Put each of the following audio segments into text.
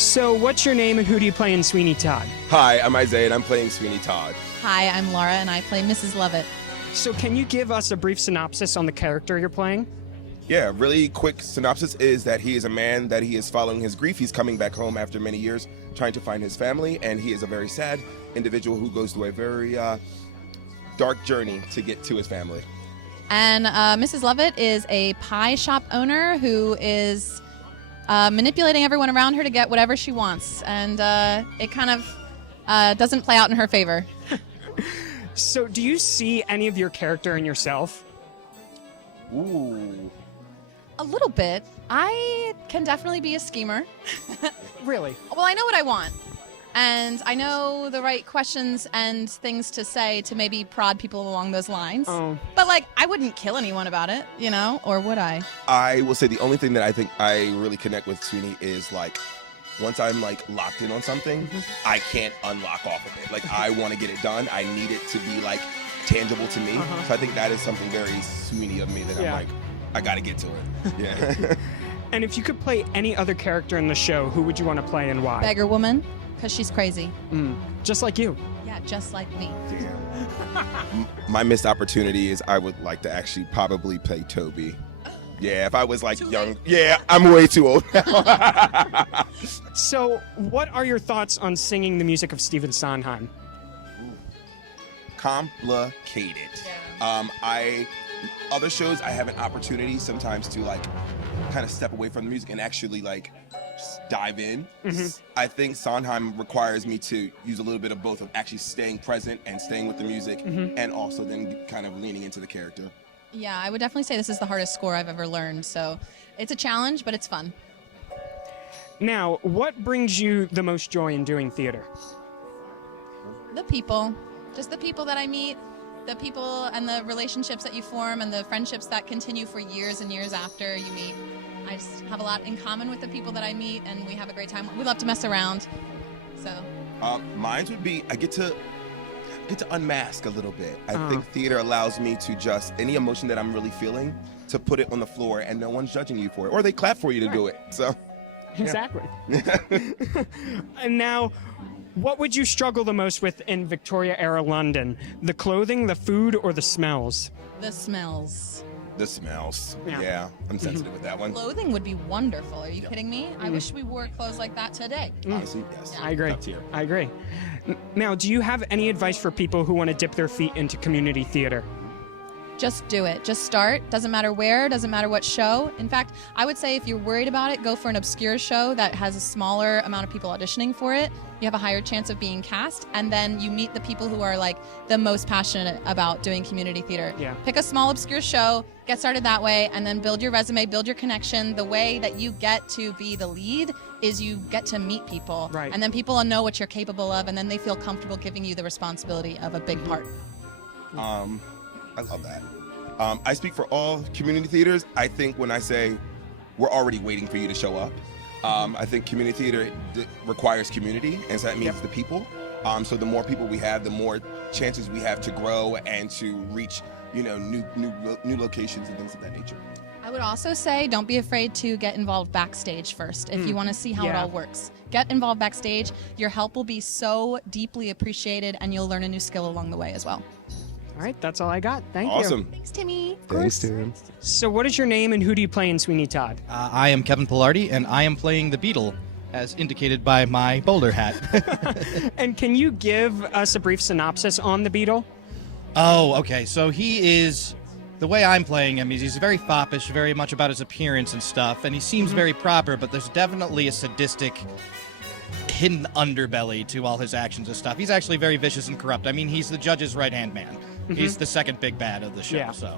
So what's your name and who do you play in Sweeney Todd? Hi, I'm Isaiah and I'm playing Sweeney Todd. Hi, I'm Laura and I play Mrs. Lovett. So can you give us a brief synopsis on the character you're playing? Yeah, really quick synopsis is that he is a man that he is following his grief. He's coming back home after many years trying to find his family, and he is a very sad individual who goes through a very dark journey to get to his family. And Mrs. Lovett is a pie shop owner who is manipulating everyone around her to get whatever she wants, and it kind of doesn't play out in her favor. So do you see any of your character in yourself? Ooh. A little bit. I can definitely be a schemer. Really? Well, I know what I want. And I know the right questions and things to say to maybe prod people along those lines. Oh. But, like, I wouldn't kill anyone about it, you know? Or would I? I will say the only thing that I think I really connect with Sweeney is, like, once I'm, like, locked in on something, I can't unlock off of it. Like, I want to get it done. I need it to be, like, tangible to me. So I think that is something very Sweeney of me that I'm like, I got to get to it. Yeah. And if you could play any other character in the show, who would you want to play and why? Beggar woman, because she's crazy. Just like you. Yeah, just like me. My missed opportunity is I would like to actually probably play Toby. Yeah, if I was like young. Yeah, I'm way too old now. So what are your thoughts on singing the music of Stephen Sondheim? Complicated. Other shows I have an opportunity sometimes to like kind of step away from the music and actually like just dive in. I think Sondheim requires me to use a little bit of both, of actually staying present and staying with the music and also then kind of leaning into the character. Yeah, I would definitely say this is the hardest score I've ever learned. So it's a challenge, but it's fun. Now, what brings you the most joy in doing theater? The people, just the people that I meet, the people and the relationships that you form and the friendships that continue for years and years after you meet. I just have a lot in common with the people that I meet, and we have a great time. We love to mess around. So Mine would be I get to unmask a little bit. I think theater allows me to just any emotion that I'm really feeling to put it on the floor and no one's judging you for it, or they clap for you to do it. So exactly. And now, what would you struggle the most with in Victoria-era London? The clothing, the food, or the smells? the smells. The smells. Yeah. Yeah, I'm sensitive with that one. Clothing would be wonderful. Are you kidding me? I wish we wore clothes like that today. Honestly, yes. I agree. Top tier. I agree. Now, do you have any advice for people who want to dip their feet into community theater? Just do it. Just start. Doesn't matter where, doesn't matter what show. In fact, I would say if you're worried about it, go for an obscure show that has a smaller amount of people auditioning for it. You have a higher chance of being cast, and then you meet the people who are like the most passionate about doing community theater. Yeah. Pick a small obscure show, get started that way, and then build your resume, build your connection. The way that you get to be the lead is you get to meet people. Right. And then people know what you're capable of, and then they feel comfortable giving you the responsibility of a big part. I love that. I speak for all community theaters. I think when I say we're already waiting for you to show up, I think community theater requires community, and so that means the people. So the more people we have, the more chances we have to grow and to reach, new locations and things of that nature. I would also say don't be afraid to get involved backstage first if you want to see how it all works. Get involved backstage. Your help will be so deeply appreciated, and you'll learn a new skill along the way as well. All right, that's all I got. Thank you. Awesome. Thanks, Timmy. Thanks, Tim. So what is your name and who do you play in Sweeney Todd? I am Kevin Pillardi, and I am playing the Beetle, as indicated by my bowler hat. And can you give us a brief synopsis on the Beetle? Oh, okay. So he is, the way I'm playing him is he's very foppish, very much about his appearance and stuff, and he seems very proper, but there's definitely a sadistic hidden underbelly to all his actions and stuff. He's actually very vicious and corrupt. I mean, he's the judge's right-hand man. He's the second big bad of the show. Yeah. So,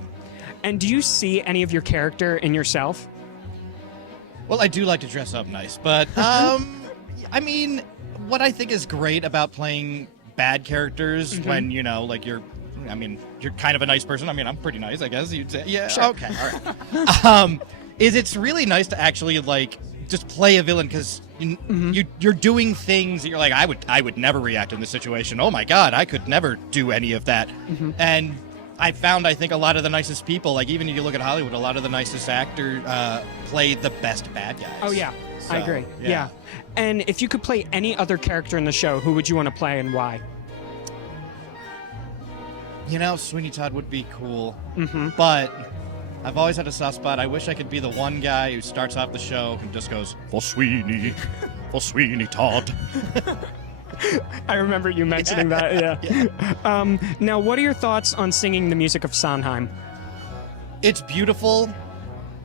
And do you see any of your character in yourself? well, I do like to dress up nice, but I mean, what I think is great about playing bad characters when you're kind of a nice person. I mean, I'm pretty nice, I guess you'd say. Yeah. Sure. Okay. All right. Is it's really nice to actually just play a villain because you're doing things that you're like, I would never react in this situation. Oh my God, I could never do any of that. And I found, I think, a lot of the nicest people, like even if you look at Hollywood, a lot of the nicest actors play the best bad guys. Oh, yeah. I So, agree. yeah. Yeah. And if you could play any other character in the show, who would you want to play and why? You know, Sweeney Todd would be cool, but I've always had a soft spot. I wish I could be the one guy who starts off the show and just goes, for Sweeney Todd. I remember you mentioning that, yeah. Now, what are your thoughts on singing the music of Sondheim? It's beautiful,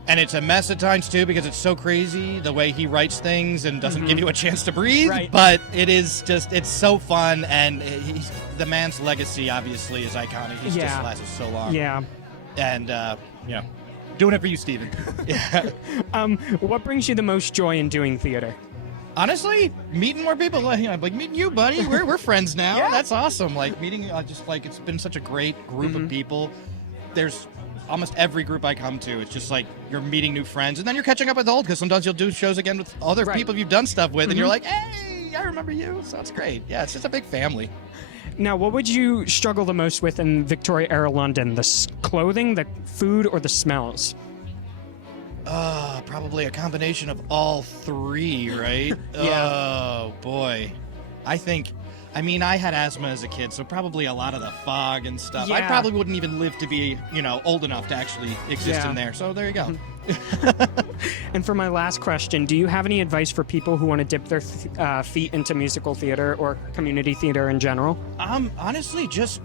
and it's a mess at times, too, because it's so crazy the way he writes things and doesn't give you a chance to breathe. Right. But it is just, it's so fun, and the man's legacy, obviously, is iconic. He's just lasted so long. Yeah. And, doing it for you, Steven. Yeah. What brings you the most joy in doing theater? Honestly, meeting more people, like meeting you, buddy. We're friends now. Yeah. That's awesome. Like meeting, it's been such a great group of people. There's almost every group I come to, it's just like you're meeting new friends, and then you're catching up with old, because sometimes you'll do shows again with other people you've done stuff with, and you're like, hey, I remember you. So it's great. Yeah, it's just a big family. Now, what would you struggle the most with in Victoria-era London? The clothing, the food, or the smells? Probably a combination of all three, right? Oh, boy. I had asthma as a kid, so probably a lot of the fog and stuff. I Yeah. probably wouldn't even live to be, old enough to actually exist Yeah. in there. So there you go. And for my last question, do you have any advice for people who want to dip their feet into musical theater or community theater in general? Honestly, just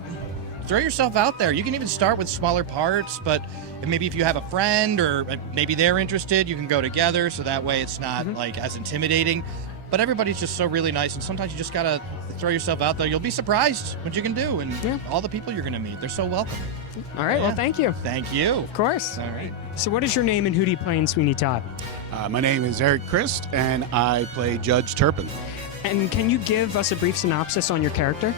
throw yourself out there. You can even start with smaller parts, but maybe if you have a friend or maybe they're interested, you can go together, so that way it's not like as intimidating. But everybody's just so really nice, and sometimes you just gotta throw yourself out there. You'll be surprised what you can do, and all the people you're gonna meet. They're so welcome. All right, well, thank you. Thank you. Of course. All right. So what is your name and who do you play in Sweeney Todd? My name is Eric Christ, and I play Judge Turpin. And can you give us a brief synopsis on your character?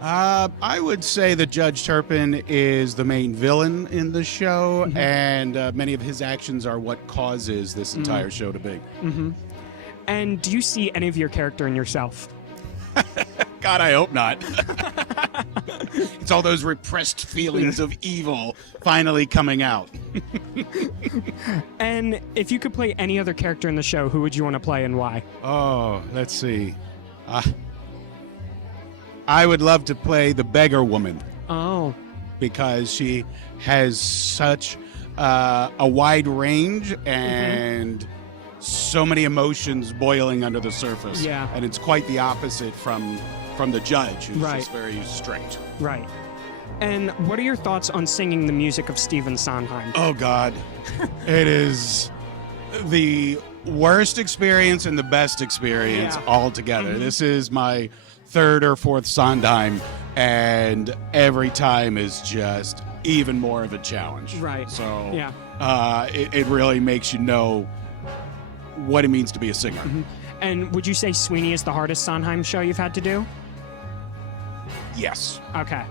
I would say that Judge Turpin is the main villain in the show, and many of his actions are what causes this entire show to be. And do you see any of your character in yourself? God, I hope not. It's all those repressed feelings of evil finally coming out. And if you could play any other character in the show, who would you want to play and why? Oh, let's see. I would love to play the beggar woman, Oh, because she has such a wide range and so many emotions boiling under the surface. Yeah. And it's quite the opposite from the judge, who's Right. just very strict. right. And what are your thoughts on singing the music of Stephen Sondheim? Oh, God. It is the worst experience and the best experience Yeah. all together. This is my third or fourth Sondheim, and every time is just even more of a challenge. Right. So Yeah. it really makes you know what it means to be a singer. And would you say Sweeney is the hardest Sondheim show you've had to do? Yes. Okay.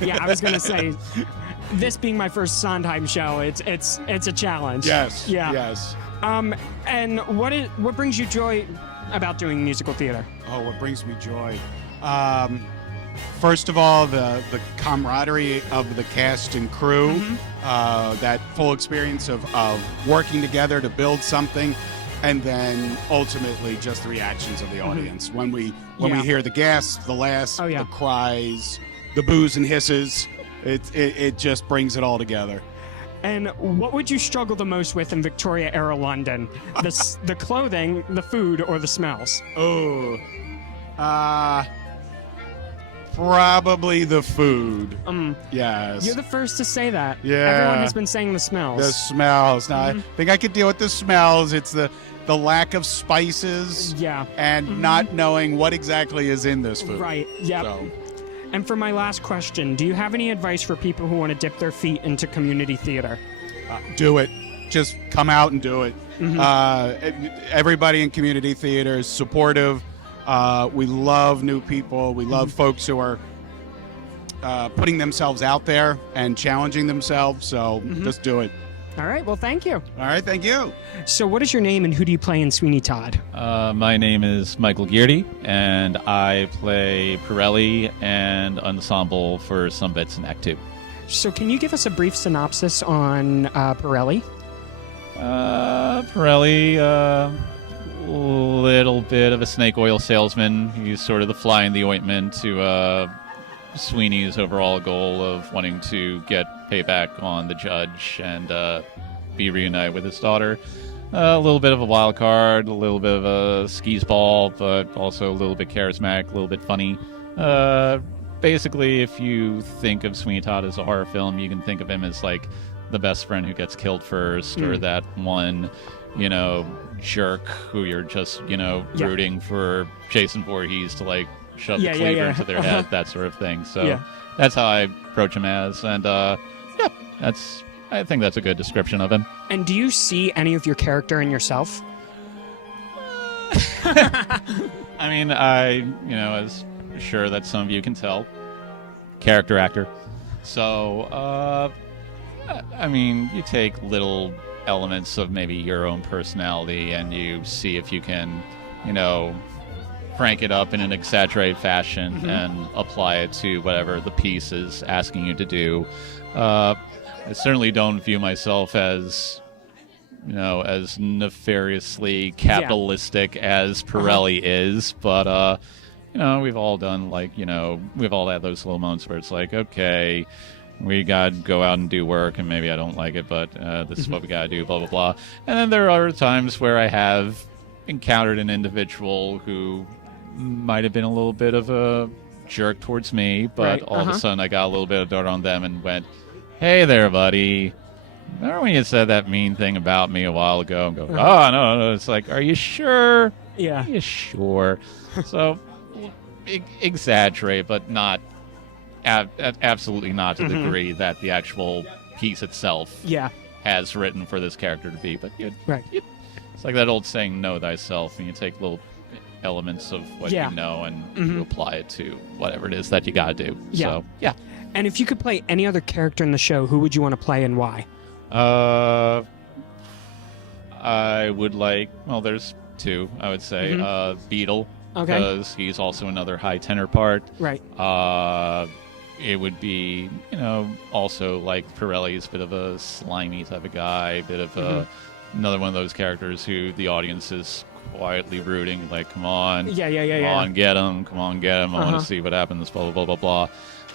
Yeah, I was gonna say, this being my first Sondheim show, it's a challenge. Yes. Yeah. Yes. And what brings you joy about doing musical theater? Oh, what brings me joy? First of all, the camaraderie of the cast and crew, that full experience of working together to build something, and then ultimately just the reactions of the audience. When we hear the gasps, the laughs, the cries, the boos and hisses, it just brings it all together. And what would you struggle the most with in Victoria-era London? The clothing, the food, or the smells? Oh, probably the food. Yes. You're the first to say that. Yeah. Everyone has been saying the smells. The smells. Now, I think I could deal with the smells. It's the lack of spices. Yeah. And not knowing what exactly is in this food. Right. Yep. So, And for my last question, do you have any advice for people who want to dip their feet into community theater? do it. Just come out and do it. Everybody in community theater is supportive. We love new people. We love folks who are putting themselves out there and challenging themselves. So just do it. All right. Well, thank you. All right. Thank you. So what is your name and who do you play in Sweeney Todd? My name is Michael Gearty, and I play Pirelli and ensemble for some bits in Act 2. So can you give us a brief synopsis on Pirelli? Pirelli, little bit of a snake oil salesman. He's sort of the fly in the ointment to Sweeney's overall goal of wanting to get payback on the judge and be reunited with his daughter. A little bit of a wild card, a little bit of a skis ball, but also a little bit charismatic, a little bit funny. Basically, if you think of Sweeney Todd as a horror film, you can think of him as like the best friend who gets killed first, or that one, jerk who you're just, rooting for Jason Voorhees to like shove the cleaver into their head, that sort of thing. So that's how I approach him as, and I think that's a good description of him. And do you see any of your character in yourself? I mean, as sure that some of you can tell, character actor. So, you take little elements of maybe your own personality and you see if you can, crank it up in an exaggerated fashion and apply it to whatever the piece is asking you to do. I certainly don't view myself as, as nefariously capitalistic as Pirelli is, but, we've all done, we've all had those little moments where it's like, okay, we got to go out and do work, and maybe I don't like it, but this is what we got to do, blah, blah, blah. And then there are times where I have encountered an individual who might have been a little bit of a jerk towards me, but all of a sudden I got a little bit of dirt on them and went, hey there, buddy. Remember when you said that mean thing about me a while ago? And go, oh, no. It's like, are you sure? Yeah. Are you sure? So, exaggerate, but not, absolutely not to the degree that the actual piece itself has written for this character to be. But it's like that old saying, know thyself, and you take little elements of what you know and you apply it to whatever it is that you got to do. Yeah. So, yeah. And if you could play any other character in the show, who would you want to play and why? I would there's two, I would say. Beetle, because he's also another high tenor part. Right. It would be, also like Pirelli's bit of a slimy type of guy, bit of another one of those characters who the audience is quietly rooting, like, come on, come on, get him, I want to see what happens, blah, blah, blah, blah, blah.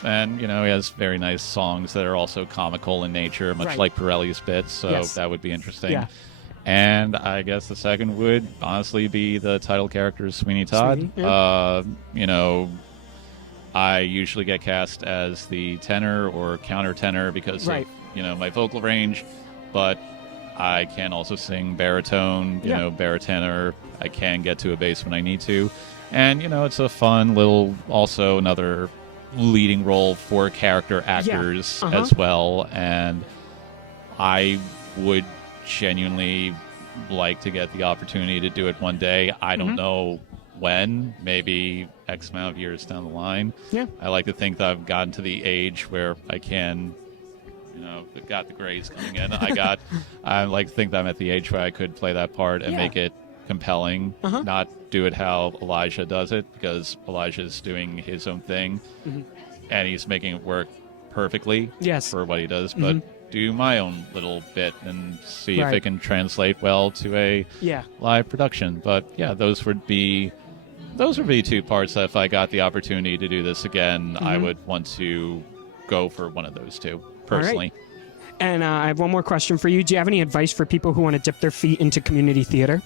And, he has very nice songs that are also comical in nature, much like Pirelli's bits, so that would be interesting. Yeah. And I guess the second would honestly be the title character, Sweeney Todd. I usually get cast as the tenor or countertenor because of, my vocal range, but I can also sing baritone, baritone. I can get to a bass when I need to. And, it's a fun little, also another leading role for character actors as well. And I would genuinely like to get the opportunity to do it one day. I don't know when, maybe X amount of years down the line. Yeah. I like to think that I've gotten to the age where I can, got the grays coming in. I like to think that I'm at the age where I could play that part and make it compelling, not do it how Elijah does it, because Elijah's doing his own thing and he's making it work perfectly for what he does, but do my own little bit and see if it can translate well to a live production. But those would be two parts that if I got the opportunity to do this again, I would want to go for one of those two personally. Right. And I have one more question for you. Do you have any advice for people who want to dip their feet into community theater?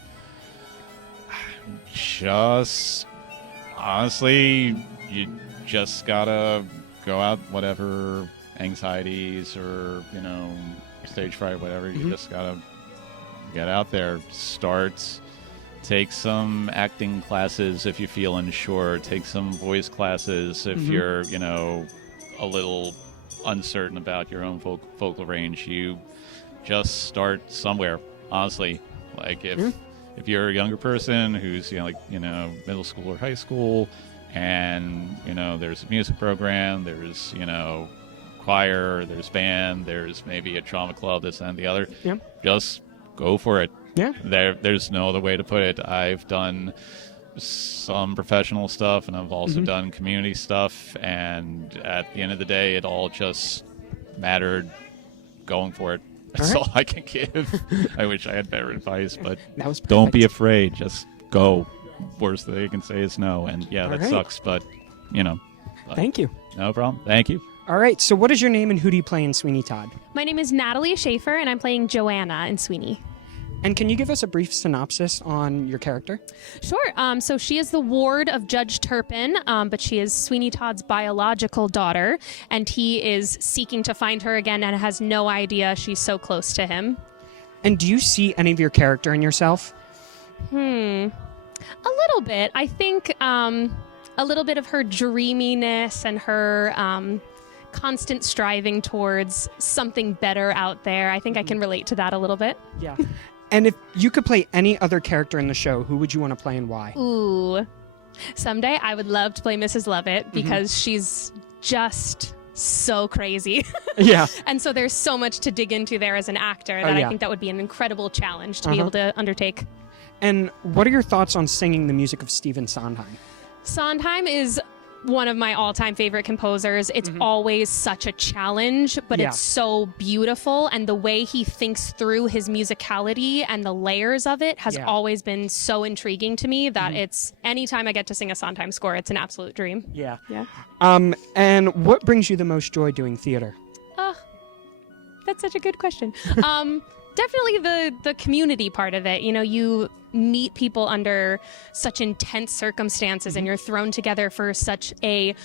Just honestly, you just gotta go out, whatever anxieties or stage fright, whatever. You just gotta get out there, take some acting classes if you feel unsure, take some voice classes if you're a little uncertain about your own vocal range. You just start somewhere, honestly. Like if you're a younger person who's middle school or high school, and there's a music program, there's choir, there's band, there's maybe a drama club, this and the other, just go for it. There's no other way to put it. I've done some professional stuff and I've also done community stuff, and at the end of the day it all just mattered, going for it. That's All all right. I can give. I wish I had better advice, but That was don't be perfect. afraid. Just go. Worst thing you can say is no. And yeah, All that right. sucks, but you know. Thank you. No problem. Thank you. All right, so what is your name and who do you play in Sweeney Todd? My name is Natalie Schaefer, and I'm playing Joanna in Sweeney. And can you give us a brief synopsis on your character? Sure. So she is the ward of Judge Turpin, but she is Sweeney Todd's biological daughter, and he is seeking to find her again and has no idea she's so close to him. And do you see any of your character in yourself? A little bit. I think a little bit of her dreaminess and her constant striving towards something better out there. I think I can relate to that a little bit. Yeah. And if you could play any other character in the show, who would you want to play and why? Ooh. Someday I would love to play Mrs. Lovett because she's just so crazy. Yeah. And so there's so much to dig into there as an actor that yeah. I think that would be an incredible challenge to be able to undertake. And what are your thoughts on singing the music of Stephen Sondheim? Sondheim is one of my all-time favorite composers. It's always such a challenge, but Yeah. it's so beautiful, and the way he thinks through his musicality and the layers of it has Yeah. always been so intriguing to me that it's anytime I get to sing a Sondheim score, it's an absolute dream. Yeah. Yeah. And what brings you the most joy doing theater? That's such a good question. Definitely the community part of it. You know, you meet people under such intense circumstances and you're thrown together for such a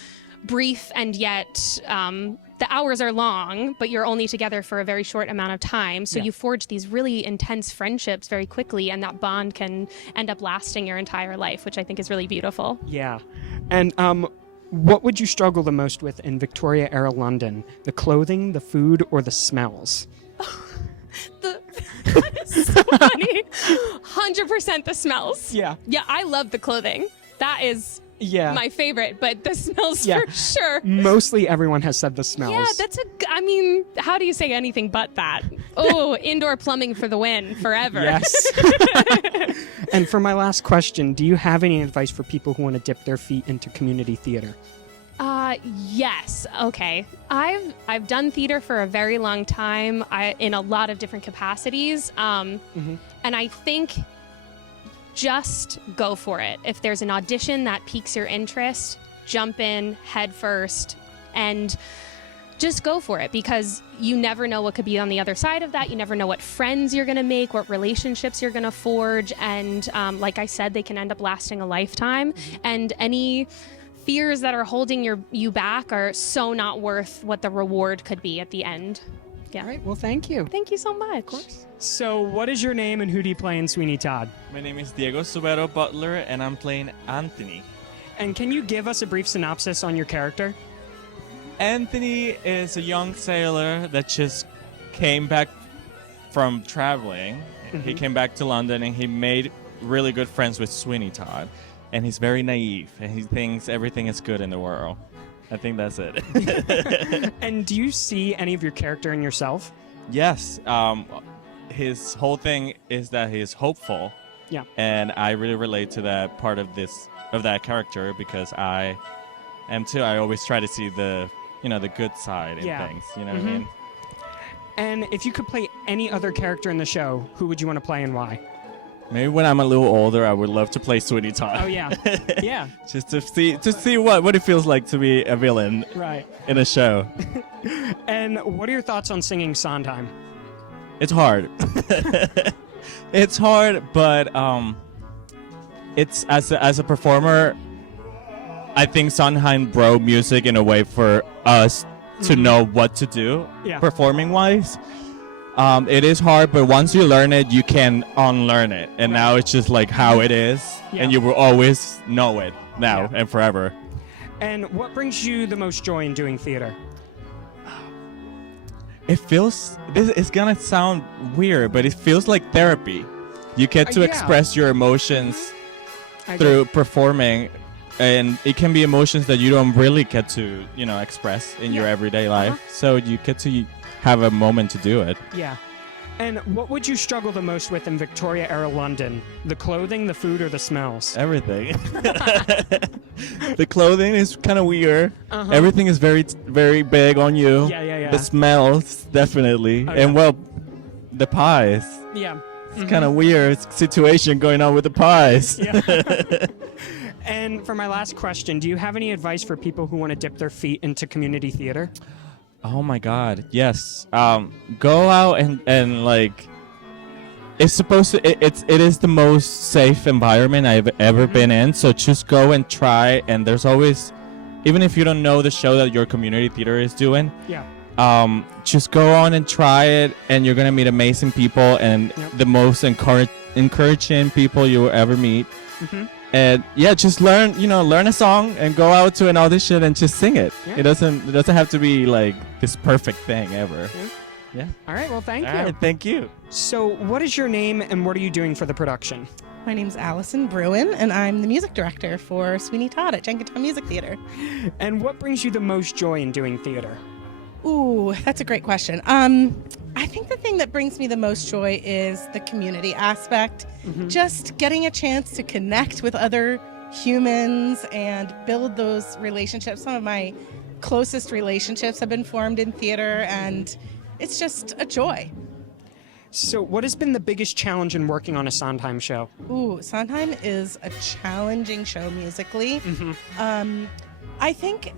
brief and yet the hours are long, but you're only together for a very short amount of time. So Yeah. you forge these really intense friendships very quickly, and that bond can end up lasting your entire life, which I think is really beautiful. Yeah. And what would you struggle the most with in Victoria era London? The clothing, the food, or the smells? That is so funny. 100% the smells. Yeah. Yeah, I love the clothing. That is Yeah. my favorite, but the smells Yeah. for sure. Mostly everyone has said the smells. Yeah, I mean, how do you say anything but that? Oh, indoor plumbing for the win, forever. Yes. And for my last question, do you have any advice for people who want to dip their feet into community theater? Yes. Okay. I've done theater for a very long time. In a lot of different capacities. And I think just go for it. If there's an audition that piques your interest, jump in head first and just go for it, because you never know what could be on the other side of that. You never know what friends you're going to make, what relationships you're going to forge. And like I said, they can end up lasting a lifetime. And any fears that are holding you back are so not worth what the reward could be at the end. Yeah. All right. Well, thank you. Thank you so much. So, what is your name and who do you play in Sweeney Todd? My name is Diego Subero Butler, and I'm playing Anthony. And can you give us a brief synopsis on your character? Anthony is a young sailor that just came back from traveling. He came back to London, and he made really good friends with Sweeney Todd. And he's very naive, and he thinks everything is good in the world. I think that's it. And do you see any of your character in yourself? Yes. His whole thing is that he is hopeful. Yeah. And I really relate to that part of that character, because I am too. I always try to see the good side in Yeah. things. You know what I mean? And if you could play any other character in the show, who would you want to play and why? Maybe when I'm a little older, I would love to play Sweeney Todd. Oh, yeah. Yeah. Just to see what it feels like to be a villain Right. in a show. And what are your thoughts on singing Sondheim? It's hard. It's hard, but it's as a performer, I think Sondheim brought music in a way for us to know what to do Yeah. performing wise. It is hard, but once you learn it, you can unlearn it, and now it's just like how it is, Yeah. and you will always know it now and forever. And what brings you the most joy in doing theater? It feels, it's gonna sound weird, but it feels like therapy. You get to Yeah. express your emotions I through performing, and it can be emotions that you don't really get to, express in your Yeah. everyday life. So you get to have a moment to do it. Yeah. And what would you struggle the most with in Victoria era London? The clothing, the food, or the smells? Everything. The clothing is kind of weird. Uh-huh. Everything is very, very big on you. Yeah. The smells, definitely. Oh, And yeah. well, the pies. Yeah. It's kind of weird situation going on with the pies. Yeah. And for my last question, do you have any advice for people who want to dip their feet into community theater? Oh my God, yes. Go out and like, it's supposed to. It is the most safe environment I've ever been in. So just go and try. And there's always, even if you don't know the show that your community theater is doing, Yeah. just go on and try it, and you're gonna meet amazing people and Yep. the most encouraging people you will ever meet. Mm-hmm. And yeah, just learn a song and go out to an audition and just sing it. Yeah. It doesn't have to be like this perfect thing ever. Yeah. All right. Well, thank All you. right, thank you. So, what is your name and what are you doing for the production? My name's Allison Bruin, and I'm the music director for Sweeney Todd at Jenkintown Music Theater. And what brings you the most joy in doing theater? Ooh, that's a great question. I think the thing that brings me the most joy is the community aspect. Just getting a chance to connect with other humans and build those relationships. Some of my closest relationships have been formed in theater, and it's just a joy. So, what has been the biggest challenge in working on a Sondheim show? Ooh, Sondheim is a challenging show musically. I think,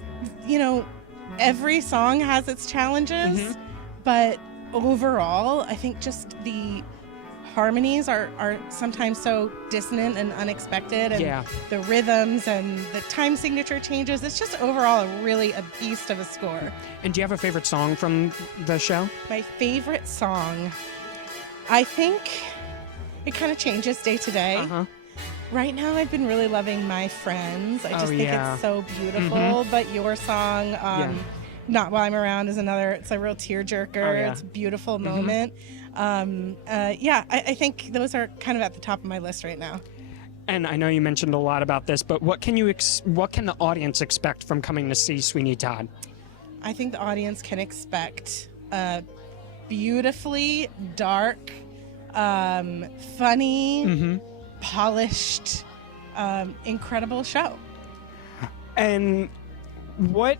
every song has its challenges, but overall, I think just the harmonies are sometimes so dissonant and unexpected, and Yeah. the rhythms and the time signature changes. It's just overall really a beast of a score. And do you have a favorite song from the show? My favorite song, I think it kind of changes day to day. Uh-huh. Right now, I've been really loving My Friends. I just think yeah. it's so beautiful. But your song, Yeah. Not While I'm Around, is another. It's a real tearjerker. Yeah. It's a beautiful moment. I think those are kind of at the top of my list right now. And I know you mentioned a lot about this, but what can the audience expect from coming to see Sweeney Todd? I think the audience can expect a beautifully dark, funny, polished, incredible show. And what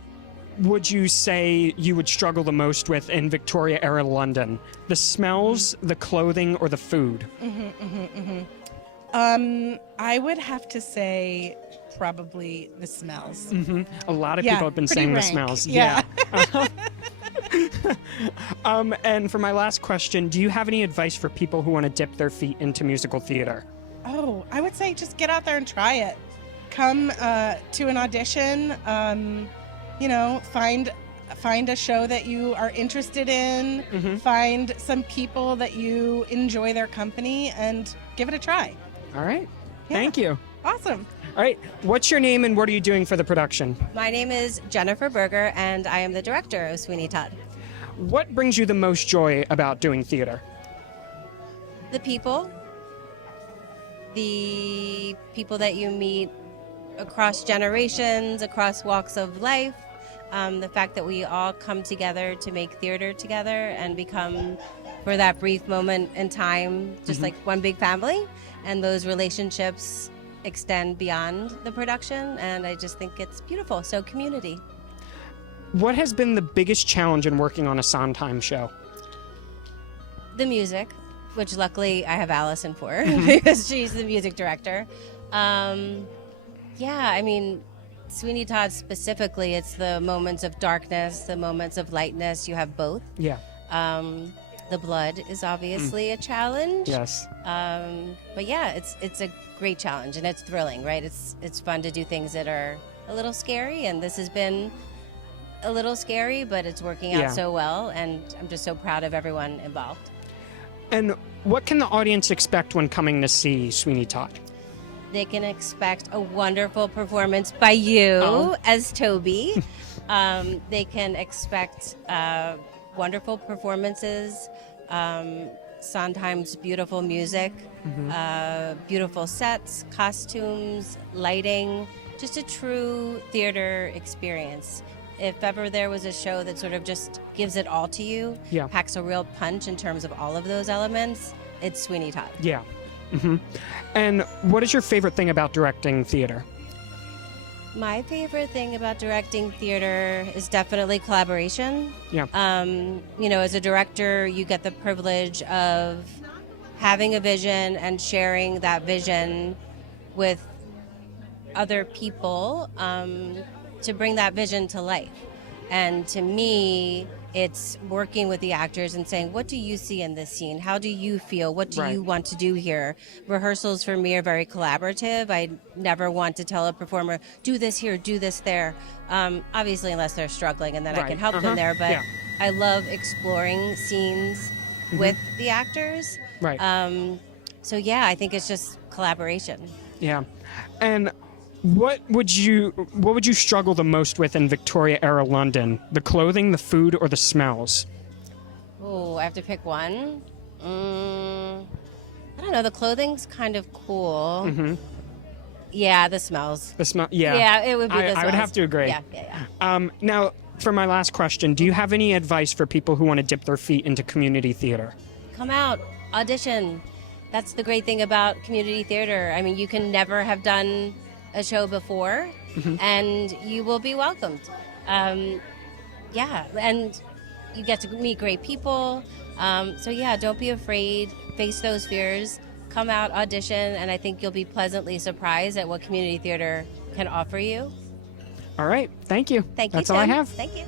would you say you would struggle the most with in Victoria era London? The smells, the clothing, or the food? I would have to say probably the smells. A lot of Yeah, people have been pretty saying the rank. smells. Yeah. And for my last question, do you have any advice for people who want to dip their feet into musical theater? Oh, I would say just get out there and try it. Come to an audition. Find a show that you are interested in. Find some people that you enjoy their company, and give it a try. All right. Yeah. Thank you. Awesome. All right. What's your name and what are you doing for the production? My name is Jennifer Berger, and I am the director of Sweeney Todd. What brings you the most joy about doing theater? The people that you meet across generations, across walks of life, the fact that we all come together to make theater together and become, for that brief moment in time, just like one big family, and those relationships extend beyond the production, and I just think it's beautiful. So community. What has been the biggest challenge in working on a Sondheim show? The music, which luckily I have Allison for because she's the music director. Sweeney Todd specifically, it's the moments of darkness, the moments of lightness. You have both. Yeah. The blood is obviously a challenge. Yes. But yeah, it's a great challenge, and it's thrilling, right? It's fun to do things that are a little scary, and this has been a little scary, but it's working out Yeah. so well, and I'm just so proud of everyone involved. And what can the audience expect when coming to see Sweeney Todd? They can expect a wonderful performance by you as Toby. They can expect wonderful performances, Sondheim's beautiful music, beautiful sets, costumes, lighting, just a true theater experience if ever there was a show that sort of just gives it all to you, Yeah. packs a real punch in terms of all of those elements, it's Sweeney Todd. Yeah. And what is your favorite thing about directing theater? My favorite thing about directing theater is definitely collaboration. Yeah. As a director, you get the privilege of having a vision and sharing that vision with other people to bring that vision to life. And to me, it's working with the actors and saying, what do you see in this scene? How do you feel? What do you want to do here? Rehearsals for me are very collaborative. I never want to tell a performer, do this here, do this there. Obviously, unless they're struggling, and then I can help them there. But I love exploring scenes with the actors. Right. I think it's just collaboration. Yeah. And what would you struggle the most with in Victoria era London? The clothing, the food, or the smells? Oh, I have to pick one. I don't know. The clothing's kind of cool. Yeah, the smells. The smell. Yeah. Yeah, it would be the smells. I would have to agree. Yeah. Now, for my last question, do you have any advice for people who want to dip their feet into community theater? Come out, audition. That's the great thing about community theater. I mean, you can never have done a show before, and you will be welcomed. And you get to meet great people. Don't be afraid. Face those fears. Come out, audition, and I think you'll be pleasantly surprised at what community theater can offer you. All right. Thank you. Thank you, That's all I Tim. have. Thank you.